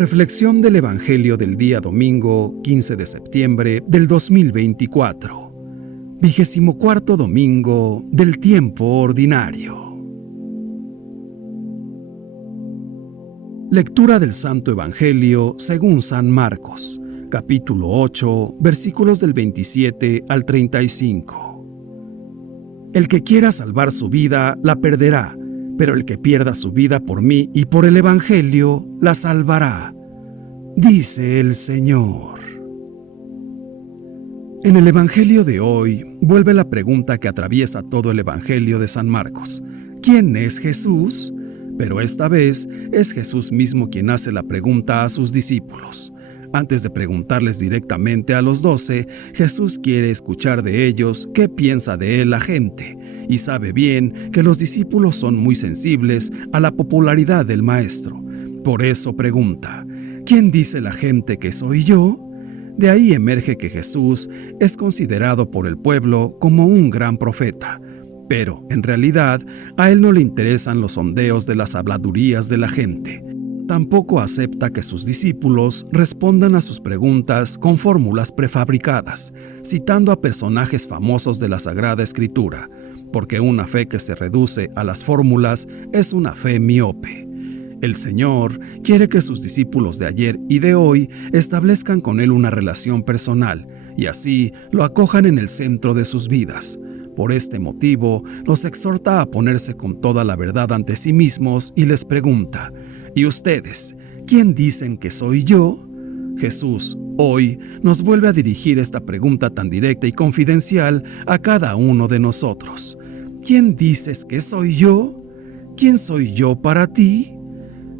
Reflexión del Evangelio del día domingo 15 de septiembre del 2024. 24º domingo del tiempo ordinario. Lectura del Santo Evangelio según San Marcos, capítulo 8, versículos del 27 al 35. El que quiera salvar su vida, la perderá, pero el que pierda su vida por mí y por el Evangelio, la salvará, dice el Señor. En el Evangelio de hoy, vuelve la pregunta que atraviesa todo el Evangelio de San Marcos. ¿Quién es Jesús? Pero esta vez es Jesús mismo quien hace la pregunta a sus discípulos. Antes de preguntarles directamente a los 12, Jesús quiere escuchar de ellos qué piensa de él la gente, y sabe bien que los discípulos son muy sensibles a la popularidad del Maestro. Por eso pregunta, ¿quién dice la gente que soy yo? De ahí emerge que Jesús es considerado por el pueblo como un gran profeta, pero en realidad a él no le interesan los sondeos de las habladurías de la gente. Tampoco acepta que sus discípulos respondan a sus preguntas con fórmulas prefabricadas, citando a personajes famosos de la Sagrada Escritura, porque una fe que se reduce a las fórmulas es una fe miope. El Señor quiere que sus discípulos de ayer y de hoy establezcan con Él una relación personal y así lo acojan en el centro de sus vidas. Por este motivo, los exhorta a ponerse con toda la verdad ante sí mismos y les pregunta, ¿y ustedes, quién dicen que soy yo? Jesús, hoy, nos vuelve a dirigir esta pregunta tan directa y confidencial a cada uno de nosotros. ¿Quién dices que soy yo? ¿Quién soy yo para ti?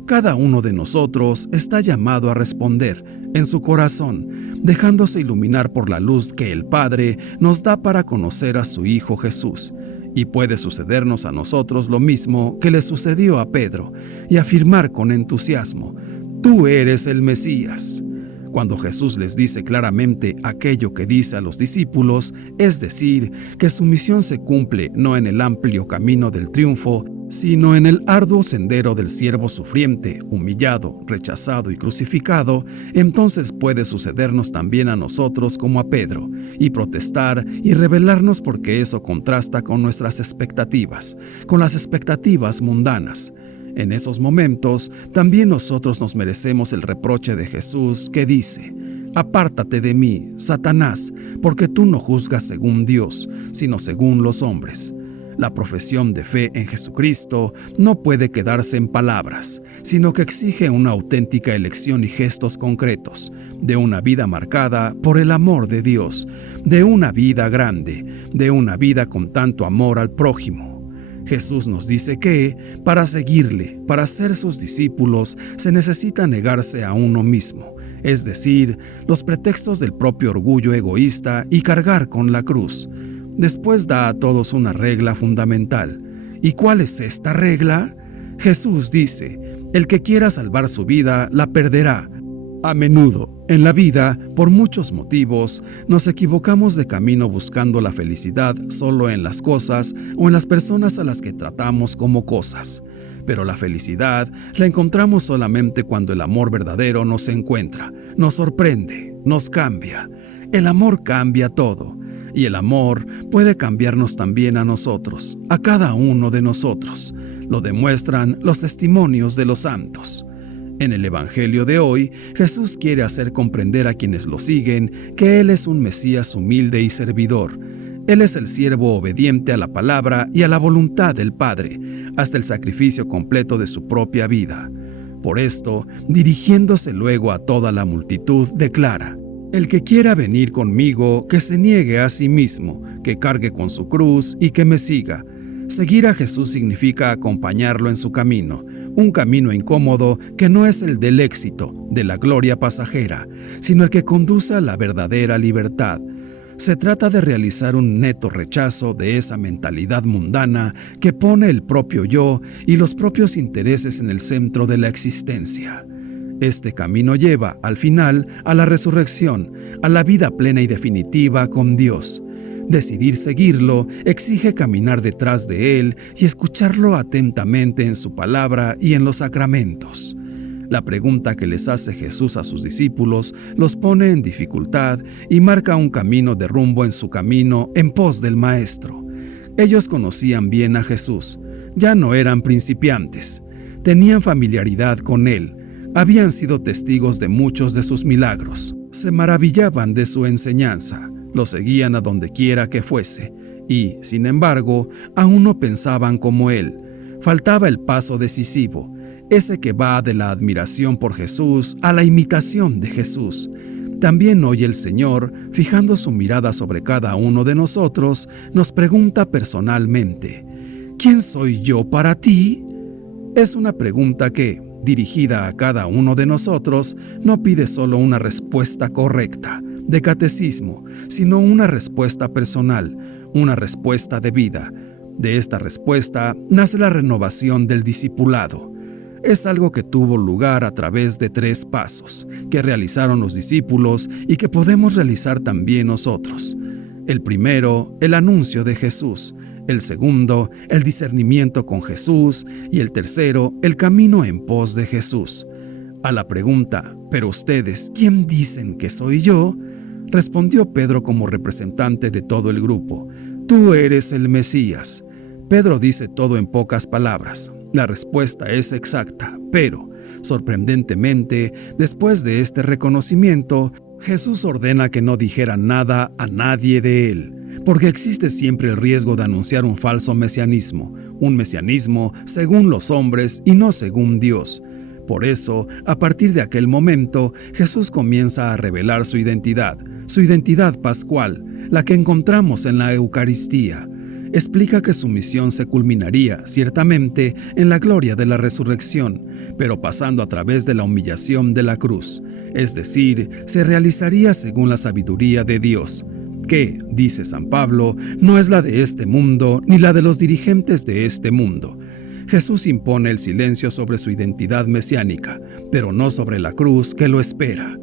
Cada uno de nosotros está llamado a responder en su corazón, dejándose iluminar por la luz que el Padre nos da para conocer a su Hijo Jesús. Y puede sucedernos a nosotros lo mismo que le sucedió a Pedro, y afirmar con entusiasmo, «Tú eres el Mesías». Cuando Jesús les dice claramente aquello que dice a los discípulos, es decir, que su misión se cumple no en el amplio camino del triunfo, sino en el arduo sendero del siervo sufriente, humillado, rechazado y crucificado, entonces puede sucedernos también a nosotros como a Pedro, y protestar y rebelarnos porque eso contrasta con nuestras expectativas, con las expectativas mundanas. En esos momentos, también nosotros nos merecemos el reproche de Jesús que dice, «Apártate de mí, Satanás, porque tú no juzgas según Dios, sino según los hombres». La profesión de fe en Jesucristo no puede quedarse en palabras, sino que exige una auténtica elección y gestos concretos, de una vida marcada por el amor de Dios, de una vida grande, de una vida con tanto amor al prójimo. Jesús nos dice que, para seguirle, para ser sus discípulos, se necesita negarse a uno mismo, es decir, los pretextos del propio orgullo egoísta y cargar con la cruz. Después da a todos una regla fundamental. ¿Y cuál es esta regla? Jesús dice, el que quiera salvar su vida, la perderá. A menudo, en la vida, por muchos motivos, nos equivocamos de camino buscando la felicidad solo en las cosas o en las personas a las que tratamos como cosas. Pero la felicidad la encontramos solamente cuando el amor verdadero nos encuentra, nos sorprende, nos cambia. El amor cambia todo. Y el amor puede cambiarnos también a nosotros, a cada uno de nosotros. Lo demuestran los testimonios de los santos. En el Evangelio de hoy, Jesús quiere hacer comprender a quienes lo siguen que Él es un Mesías humilde y servidor. Él es el siervo obediente a la palabra y a la voluntad del Padre, hasta el sacrificio completo de su propia vida. Por esto, dirigiéndose luego a toda la multitud, declara, «El que quiera venir conmigo, que se niegue a sí mismo, que cargue con su cruz y que me siga». Seguir a Jesús significa acompañarlo en su camino, un camino incómodo que no es el del éxito, de la gloria pasajera, sino el que conduce a la verdadera libertad. Se trata de realizar un neto rechazo de esa mentalidad mundana que pone el propio yo y los propios intereses en el centro de la existencia. Este camino lleva, al final, a la resurrección, a la vida plena y definitiva con Dios. Decidir seguirlo exige caminar detrás de Él y escucharlo atentamente en su palabra y en los sacramentos. La pregunta que les hace Jesús a sus discípulos los pone en dificultad y marca un camino de rumbo en su camino en pos del Maestro. Ellos conocían bien a Jesús, ya no eran principiantes, tenían familiaridad con Él, habían sido testigos de muchos de sus milagros, se maravillaban de su enseñanza, lo seguían a donde quiera que fuese, y, sin embargo, aún no pensaban como Él. Faltaba el paso decisivo, ese que va de la admiración por Jesús a la imitación de Jesús. También hoy el Señor, fijando su mirada sobre cada uno de nosotros, nos pregunta personalmente: ¿quién soy yo para ti? Es una pregunta que, dirigida a cada uno de nosotros, no pide solo una respuesta correcta, de catecismo, sino una respuesta personal, una respuesta de vida. De esta respuesta nace la renovación del discipulado. Es algo que tuvo lugar a través de 3 pasos que realizaron los discípulos y que podemos realizar también nosotros. El primero, el anuncio de Jesús. El segundo, el discernimiento con Jesús. Y el tercero, el camino en pos de Jesús. A la pregunta, ¿pero ustedes quién dicen que soy yo?, respondió Pedro como representante de todo el grupo: tú eres el Mesías. Pedro dice todo en pocas palabras. La respuesta es exacta, pero, sorprendentemente, después de este reconocimiento, Jesús ordena que no dijera nada a nadie de él, porque existe siempre el riesgo de anunciar un falso mesianismo, un mesianismo según los hombres y no según Dios. Por eso, a partir de aquel momento, Jesús comienza a revelar su identidad pascual, la que encontramos en la Eucaristía. Explica que su misión se culminaría, ciertamente, en la gloria de la resurrección, pero pasando a través de la humillación de la cruz, es decir, se realizaría según la sabiduría de Dios, que, dice San Pablo, no es la de este mundo ni la de los dirigentes de este mundo. Jesús impone el silencio sobre su identidad mesiánica, pero no sobre la cruz que lo espera.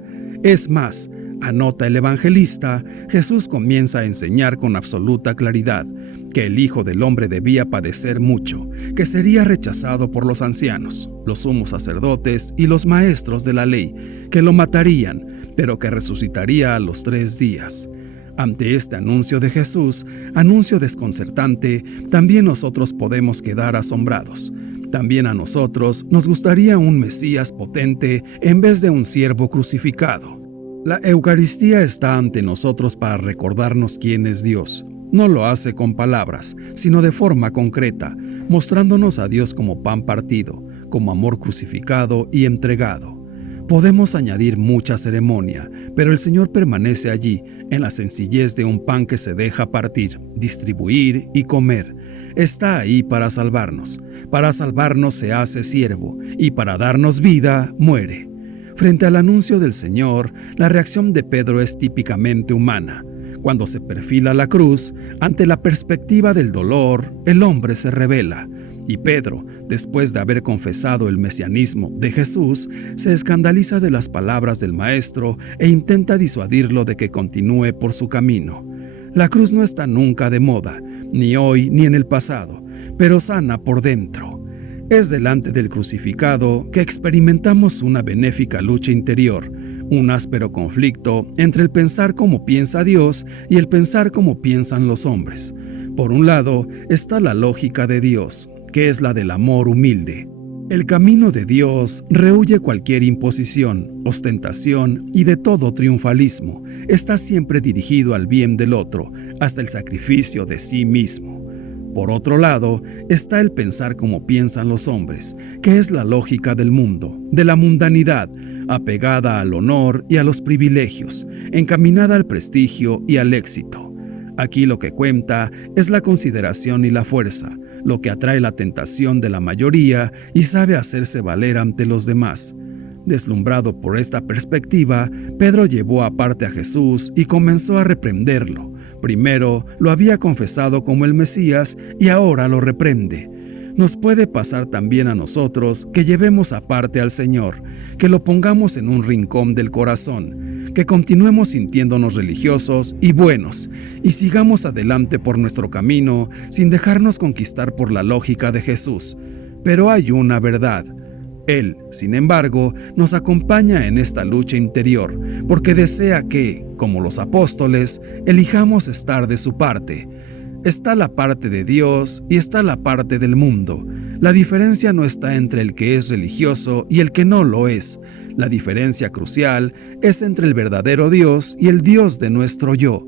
Es más, anota el evangelista, Jesús comienza a enseñar con absoluta claridad que el Hijo del Hombre debía padecer mucho, que sería rechazado por los ancianos, los sumos sacerdotes y los maestros de la ley, que lo matarían, pero que resucitaría a los 3 días. Ante este anuncio de Jesús, anuncio desconcertante, también nosotros podemos quedar asombrados. También a nosotros nos gustaría un Mesías potente en vez de un siervo crucificado. La Eucaristía está ante nosotros para recordarnos quién es Dios. No lo hace con palabras, sino de forma concreta, mostrándonos a Dios como pan partido, como amor crucificado y entregado. Podemos añadir mucha ceremonia, pero el Señor permanece allí, en la sencillez de un pan que se deja partir, distribuir y comer. Está ahí para salvarnos. Para salvarnos se hace siervo, y para darnos vida, muere. Frente al anuncio del Señor, la reacción de Pedro es típicamente humana. Cuando se perfila la cruz, ante la perspectiva del dolor, el hombre se rebela. Y Pedro, después de haber confesado el mesianismo de Jesús, se escandaliza de las palabras del Maestro e intenta disuadirlo de que continúe por su camino. La cruz no está nunca de moda, ni hoy ni en el pasado, pero sana por dentro. Es delante del crucificado que experimentamos una benéfica lucha interior, un áspero conflicto entre el pensar como piensa Dios y el pensar como piensan los hombres. Por un lado está la lógica de Dios, que es la del amor humilde. El camino de Dios rehúye cualquier imposición, ostentación y de todo triunfalismo. Está siempre dirigido al bien del otro, hasta el sacrificio de sí mismo. Por otro lado, está el pensar como piensan los hombres, que es la lógica del mundo, de la mundanidad, apegada al honor y a los privilegios, encaminada al prestigio y al éxito. Aquí lo que cuenta es la consideración y la fuerza, lo que atrae la tentación de la mayoría y sabe hacerse valer ante los demás. Deslumbrado por esta perspectiva, Pedro llevó aparte a Jesús y comenzó a reprenderlo. Primero lo había confesado como el Mesías y ahora lo reprende. Nos puede pasar también a nosotros que llevemos aparte al Señor, que lo pongamos en un rincón del corazón, que continuemos sintiéndonos religiosos y buenos y sigamos adelante por nuestro camino sin dejarnos conquistar por la lógica de Jesús. Pero hay una verdad. Él, sin embargo, nos acompaña en esta lucha interior, porque desea que, como los apóstoles, elijamos estar de su parte. Está la parte de Dios y está la parte del mundo. La diferencia no está entre el que es religioso y el que no lo es. La diferencia crucial es entre el verdadero Dios y el Dios de nuestro yo.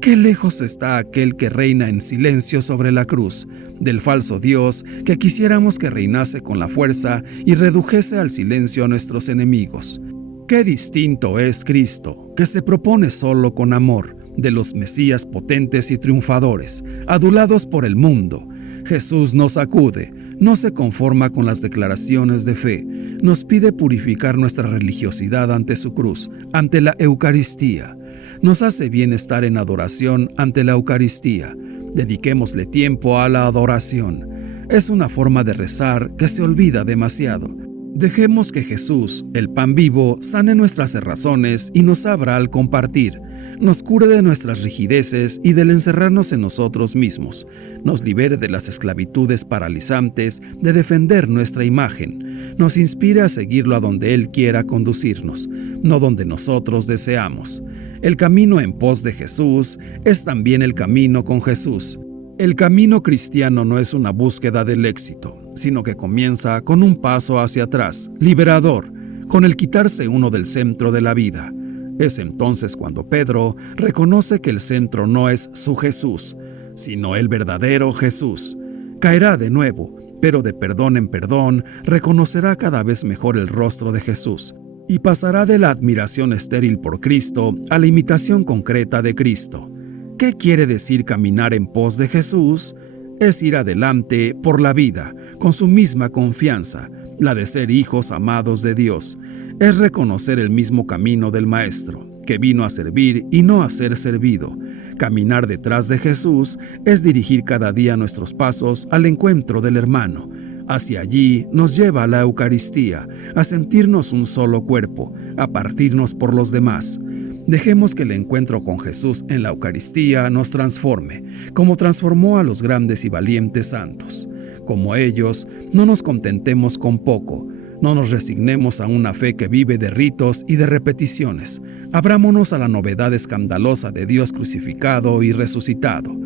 Qué lejos está aquel que reina en silencio sobre la cruz, del falso Dios que quisiéramos que reinase con la fuerza y redujese al silencio a nuestros enemigos. Qué distinto es Cristo, que se propone solo con amor, de los Mesías potentes y triunfadores, adulados por el mundo. Jesús nos acude, no se conforma con las declaraciones de fe, nos pide purificar nuestra religiosidad ante su cruz, ante la Eucaristía. Nos hace bien estar en adoración ante la Eucaristía. Dediquémosle tiempo a la adoración. Es una forma de rezar que se olvida demasiado. Dejemos que Jesús, el pan vivo, sane nuestras cerrazones y nos abra al compartir. Nos cure de nuestras rigideces y del encerrarnos en nosotros mismos. Nos libere de las esclavitudes paralizantes de defender nuestra imagen. Nos inspire a seguirlo a donde Él quiera conducirnos, no donde nosotros deseamos. El camino en pos de Jesús es también el camino con Jesús. El camino cristiano no es una búsqueda del éxito, sino que comienza con un paso hacia atrás, liberador, con el quitarse uno del centro de la vida. Es entonces cuando Pedro reconoce que el centro no es su Jesús, sino el verdadero Jesús. Caerá de nuevo, pero de perdón en perdón reconocerá cada vez mejor el rostro de Jesús. Y pasará de la admiración estéril por Cristo a la imitación concreta de Cristo. ¿Qué quiere decir caminar en pos de Jesús? Es ir adelante por la vida, con su misma confianza, la de ser hijos amados de Dios. Es reconocer el mismo camino del Maestro, que vino a servir y no a ser servido. Caminar detrás de Jesús es dirigir cada día nuestros pasos al encuentro del hermano. Hacia allí nos lleva la Eucaristía, a sentirnos un solo cuerpo, a partirnos por los demás. Dejemos que el encuentro con Jesús en la Eucaristía nos transforme, como transformó a los grandes y valientes santos. Como ellos, no nos contentemos con poco, no nos resignemos a una fe que vive de ritos y de repeticiones. Abrámonos a la novedad escandalosa de Dios crucificado y resucitado.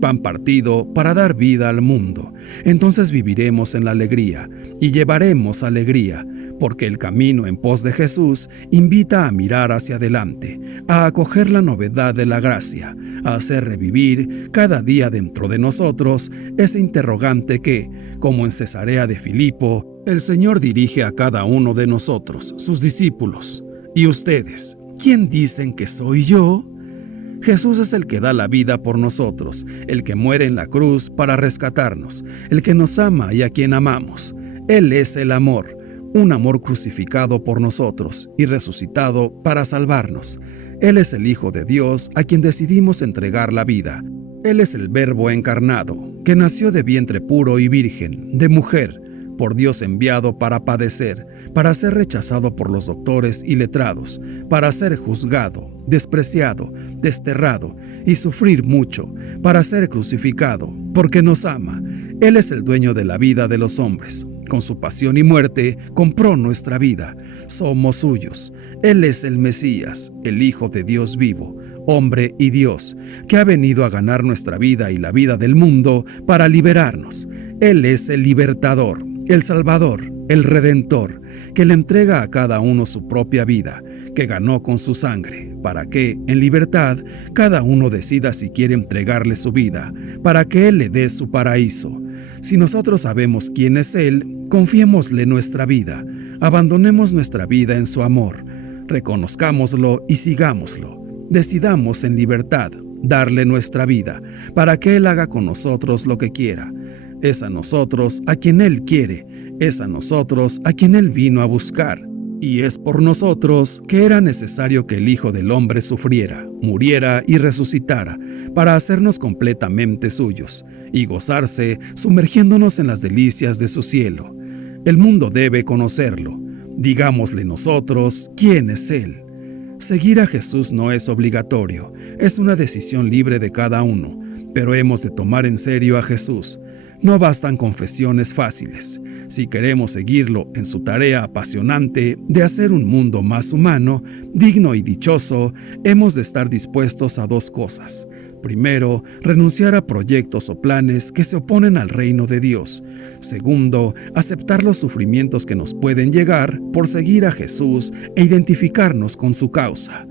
Pan partido para dar vida al mundo. Entonces viviremos en la alegría y llevaremos alegría, porque el camino en pos de Jesús invita a mirar hacia adelante, a acoger la novedad de la gracia, a hacer revivir cada día dentro de nosotros ese interrogante que, como en Cesarea de Filipo, el Señor dirige a cada uno de nosotros, sus discípulos. ¿Y ustedes? ¿Quién dicen que soy yo? Jesús es el que da la vida por nosotros, el que muere en la cruz para rescatarnos, el que nos ama y a quien amamos. Él es el amor, un amor crucificado por nosotros y resucitado para salvarnos. Él es el Hijo de Dios a quien decidimos entregar la vida. Él es el Verbo encarnado, que nació de vientre puro y virgen, de mujer, por Dios enviado para padecer, para ser rechazado por los doctores y letrados, para ser juzgado, despreciado, desterrado y sufrir mucho, para ser crucificado, porque nos ama. Él es el dueño de la vida de los hombres. Con su pasión y muerte compró nuestra vida. Somos suyos. Él es el Mesías, el Hijo de Dios vivo, hombre y Dios, que ha venido a ganar nuestra vida y la vida del mundo para liberarnos. Él es el libertador, el Salvador, el Redentor, que le entrega a cada uno su propia vida, que ganó con su sangre, para que, en libertad, cada uno decida si quiere entregarle su vida, para que Él le dé su paraíso. Si nosotros sabemos quién es Él, confiémosle nuestra vida, abandonemos nuestra vida en su amor, reconozcámoslo y sigámoslo. Decidamos en libertad darle nuestra vida, para que Él haga con nosotros lo que quiera. Es a nosotros a quien Él quiere, es a nosotros a quien Él vino a buscar. Y es por nosotros que era necesario que el Hijo del Hombre sufriera, muriera y resucitara, para hacernos completamente suyos, y gozarse sumergiéndonos en las delicias de su cielo. El mundo debe conocerlo. Digámosle nosotros quién es Él. Seguir a Jesús no es obligatorio, es una decisión libre de cada uno, pero hemos de tomar en serio a Jesús. No bastan confesiones fáciles. Si queremos seguirlo en su tarea apasionante de hacer un mundo más humano, digno y dichoso, hemos de estar dispuestos a dos cosas. Primero, renunciar a proyectos o planes que se oponen al reino de Dios. Segundo, aceptar los sufrimientos que nos pueden llegar por seguir a Jesús e identificarnos con su causa.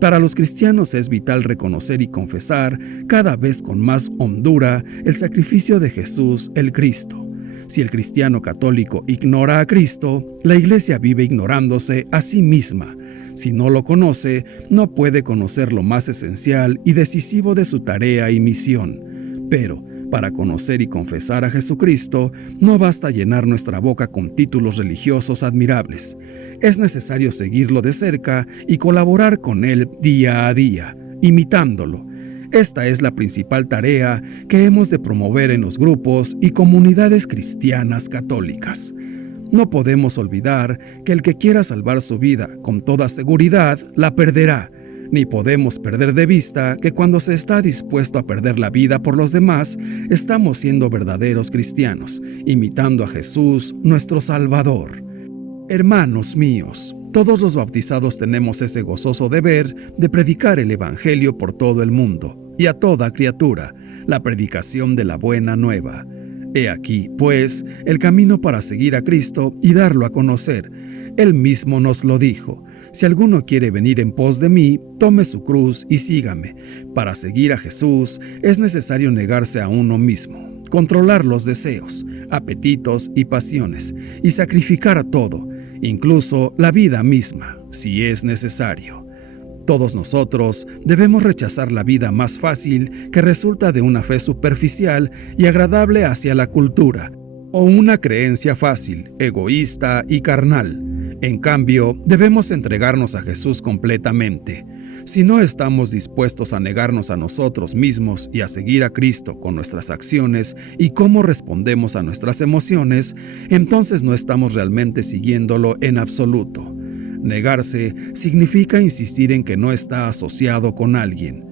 Para los cristianos es vital reconocer y confesar cada vez con más hondura el sacrificio de Jesús el Cristo. Si el cristiano católico ignora a Cristo, la Iglesia vive ignorándose a sí misma. Si no lo conoce, no puede conocer lo más esencial y decisivo de su tarea y misión. Pero, para conocer y confesar a Jesucristo, no basta llenar nuestra boca con títulos religiosos admirables. Es necesario seguirlo de cerca y colaborar con él día a día, imitándolo. Esta es la principal tarea que hemos de promover en los grupos y comunidades cristianas católicas. No podemos olvidar que el que quiera salvar su vida con toda seguridad la perderá, ni podemos perder de vista que cuando se está dispuesto a perder la vida por los demás, estamos siendo verdaderos cristianos, imitando a Jesús, nuestro Salvador. Hermanos míos, todos los bautizados tenemos ese gozoso deber de predicar el Evangelio por todo el mundo y a toda criatura, la predicación de la buena nueva. He aquí, pues, el camino para seguir a Cristo y darlo a conocer. Él mismo nos lo dijo: si alguno quiere venir en pos de mí, tome su cruz y sígame. Para seguir a Jesús es necesario negarse a uno mismo, controlar los deseos, apetitos y pasiones, y sacrificar todo, incluso la vida misma, si es necesario. Todos nosotros debemos rechazar la vida más fácil que resulta de una fe superficial y agradable hacia la cultura, o una creencia fácil, egoísta y carnal. En cambio, debemos entregarnos a Jesús completamente. Si no estamos dispuestos a negarnos a nosotros mismos y a seguir a Cristo con nuestras acciones y cómo respondemos a nuestras emociones, entonces no estamos realmente siguiéndolo en absoluto. Negarse significa insistir en que no está asociado con alguien.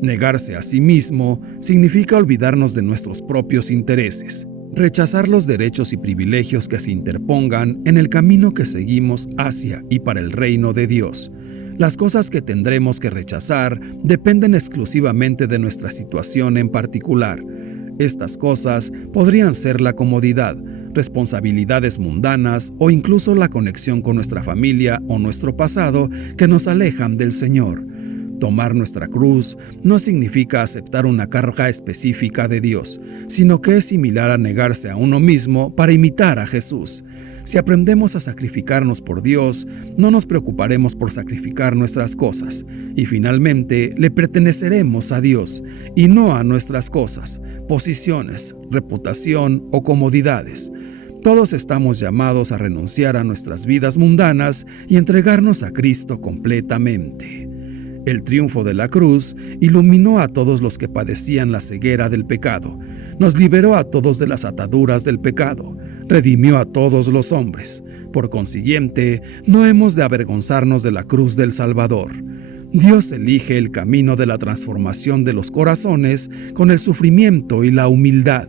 Negarse a sí mismo significa olvidarnos de nuestros propios intereses, rechazar los derechos y privilegios que se interpongan en el camino que seguimos hacia y para el reino de Dios. Las cosas que tendremos que rechazar dependen exclusivamente de nuestra situación en particular. Estas cosas podrían ser la comodidad, responsabilidades mundanas o incluso la conexión con nuestra familia o nuestro pasado que nos alejan del Señor. Tomar nuestra cruz no significa aceptar una carga específica de Dios, sino que es similar a negarse a uno mismo para imitar a Jesús. Si aprendemos a sacrificarnos por Dios, no nos preocuparemos por sacrificar nuestras cosas, y finalmente le perteneceremos a Dios, y no a nuestras cosas, posiciones, reputación o comodidades. Todos estamos llamados a renunciar a nuestras vidas mundanas y entregarnos a Cristo completamente. El triunfo de la cruz iluminó a todos los que padecían la ceguera del pecado, nos liberó a todos de las ataduras del pecado, redimió a todos los hombres. Por consiguiente, no hemos de avergonzarnos de la cruz del Salvador. Dios elige el camino de la transformación de los corazones con el sufrimiento y la humildad,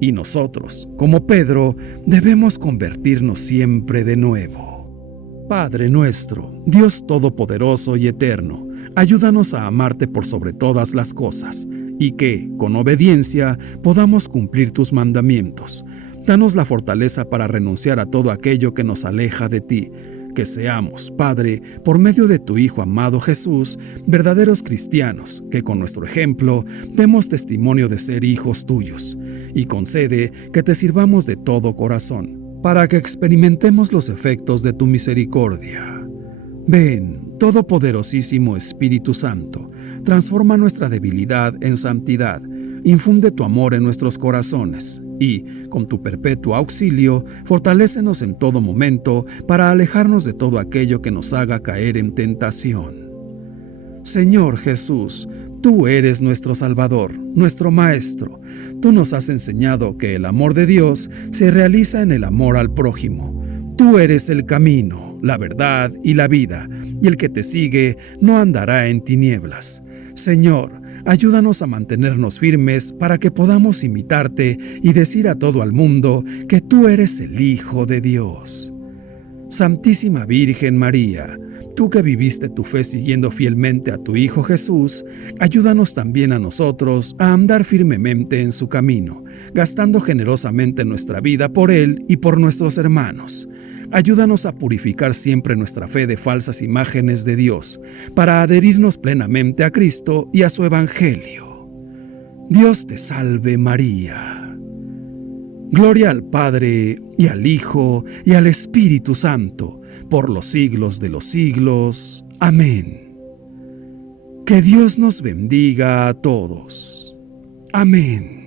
y nosotros, como Pedro, debemos convertirnos siempre de nuevo. Padre nuestro, Dios Todopoderoso y Eterno, ayúdanos a amarte por sobre todas las cosas, y que, con obediencia, podamos cumplir tus mandamientos. Danos la fortaleza para renunciar a todo aquello que nos aleja de ti. Que seamos, Padre, por medio de tu Hijo amado Jesús, verdaderos cristianos, que con nuestro ejemplo demos testimonio de ser hijos tuyos. Y concede que te sirvamos de todo corazón, para que experimentemos los efectos de tu misericordia. Ven, Todopoderosísimo Espíritu Santo, transforma nuestra debilidad en santidad, infunde tu amor en nuestros corazones y, con tu perpetuo auxilio, fortalécenos en todo momento para alejarnos de todo aquello que nos haga caer en tentación. Señor Jesús, tú eres nuestro Salvador, nuestro Maestro. Tú nos has enseñado que el amor de Dios se realiza en el amor al prójimo. Tú eres el camino, la verdad y la vida, y el que te sigue no andará en tinieblas. Señor, ayúdanos a mantenernos firmes para que podamos imitarte y decir a todo el mundo que tú eres el Hijo de Dios. Santísima Virgen María, tú que viviste tu fe siguiendo fielmente a tu Hijo Jesús, ayúdanos también a nosotros a andar firmemente en su camino, gastando generosamente nuestra vida por Él y por nuestros hermanos. Ayúdanos a purificar siempre nuestra fe de falsas imágenes de Dios, para adherirnos plenamente a Cristo y a su Evangelio. Dios te salve María. Gloria al Padre, y al Hijo, y al Espíritu Santo, por los siglos de los siglos. Amén. Que Dios nos bendiga a todos. Amén.